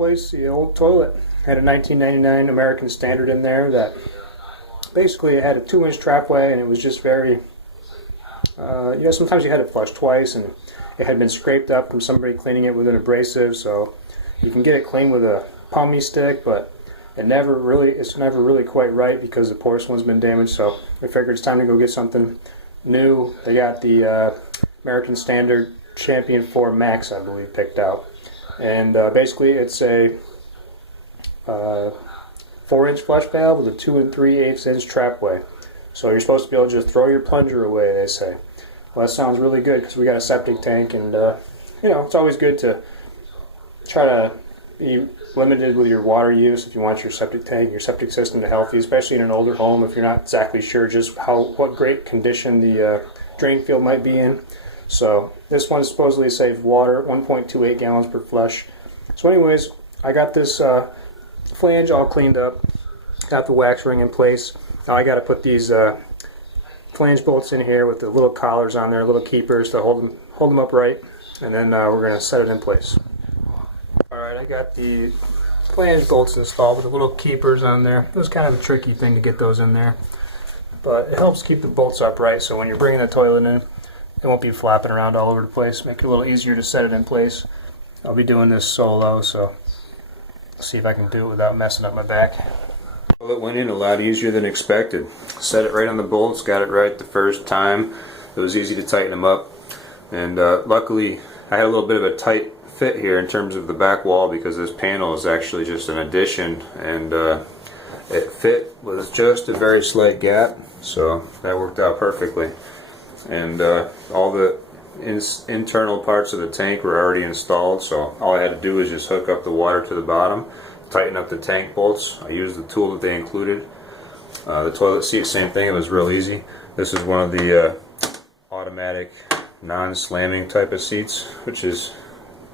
replace the old toilet. Had a 1999 American Standard in there that basically it had a 2-inch trapway, and it was just very, sometimes you had it flushed twice, and it had been scraped up from somebody cleaning it with an abrasive, so you can get it clean with a palmy stick, but it's never really quite right because the porcelain's been damaged. So I figured it's time to go get something new. They got the American Standard Champion 4 Max, I believe, picked out, and basically it's a 4-inch flush valve with a 2 3/8 inch trapway. So you're supposed to be able to just throw your plunger away, they say. Well, that sounds really good because we got a septic tank, and it's always good to try to be limited with your water use if you want your septic tank, your septic system to healthy, especially in an older home if you're not exactly sure just what great condition the drain field might be in. So this one supposedly saves water, 1.28 gallons per flush. So anyways, I got this flange all cleaned up, got the wax ring in place. Now I got to put these flange bolts in here with the little collars on there, little keepers to hold them upright, and then we're going to set it in place. Alright, I got the flange bolts installed with the little keepers on there. It was kind of a tricky thing to get those in there, but it helps keep the bolts upright, so when you're bringing the toilet in, it won't be flapping around all over the place. Make it a little easier to set it in place. I'll be doing this solo, so I'll see if I can do it without messing up my back. Well, it went in a lot easier than expected. Set it right on the bolts, got it right the first time. It was easy to tighten them up, and luckily I had a little bit of a tight fit here in terms of the back wall because this panel is actually just an addition, and it fit with just a very slight gap, so that worked out perfectly. And all the internal parts of the tank were already installed, so all I had to do was just hook up the water to the bottom, tighten up the tank bolts. I used the tool that they included. The toilet seat, same thing, it was real easy. This is one of the automatic non-slamming type of seats, which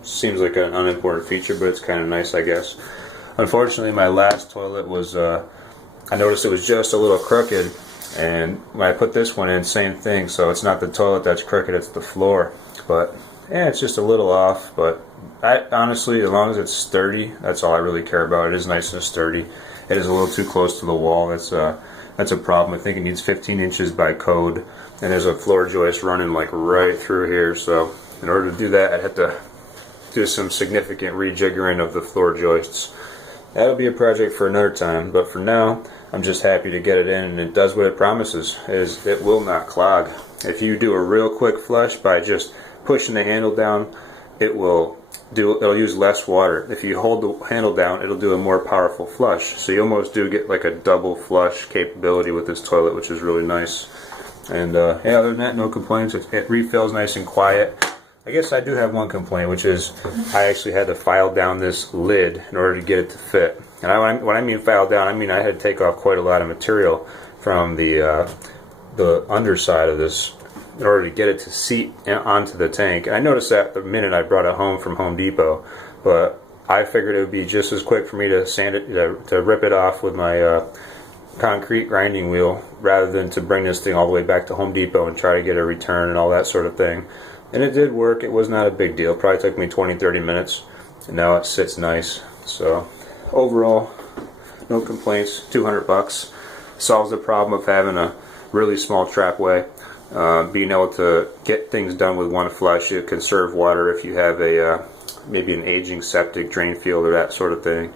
seems like an unimportant feature, but it's kind of nice, I guess. Unfortunately, my last toilet was, I noticed it was just a little crooked, and when I put this one in, same thing. So it's not the toilet that's crooked, it's the floor. But yeah, it's just a little off, but honestly, as long as it's sturdy, that's all I really care about. It is nice and sturdy. It is a little too close to the wall. That's a problem. I think it needs 15 inches by code, and there's a floor joist running like right through here. So in order to do that, I'd have to do some significant rejiggering of the floor joists. That'll be a project for another time, but for now, I'm just happy to get it in, and it does what it promises. It will not clog. If you do a real quick flush by just pushing the handle down, it'll use less water. If you hold the handle down, it'll do a more powerful flush. So you almost do get like a double flush capability with this toilet, which is really nice. And yeah, other than that, no complaints. It refills nice and quiet. I guess I do have one complaint, which is I actually had to file down this lid in order to get it to fit. And when I mean file down, I mean I had to take off quite a lot of material from the underside of this in order to get it to seat onto the tank. And I noticed that the minute I brought it home from Home Depot, but I figured it would be just as quick for me to sand it, to rip it off with my concrete grinding wheel, rather than to bring this thing all the way back to Home Depot and try to get a return and all that sort of thing. And it did work. It was not a big deal. It probably took me 20-30 minutes, and now it sits nice. So overall, no complaints. $200 solves the problem of having a really small trapway. Being able to get things done with one flush, you conserve water if you have maybe an aging septic drain field or that sort of thing.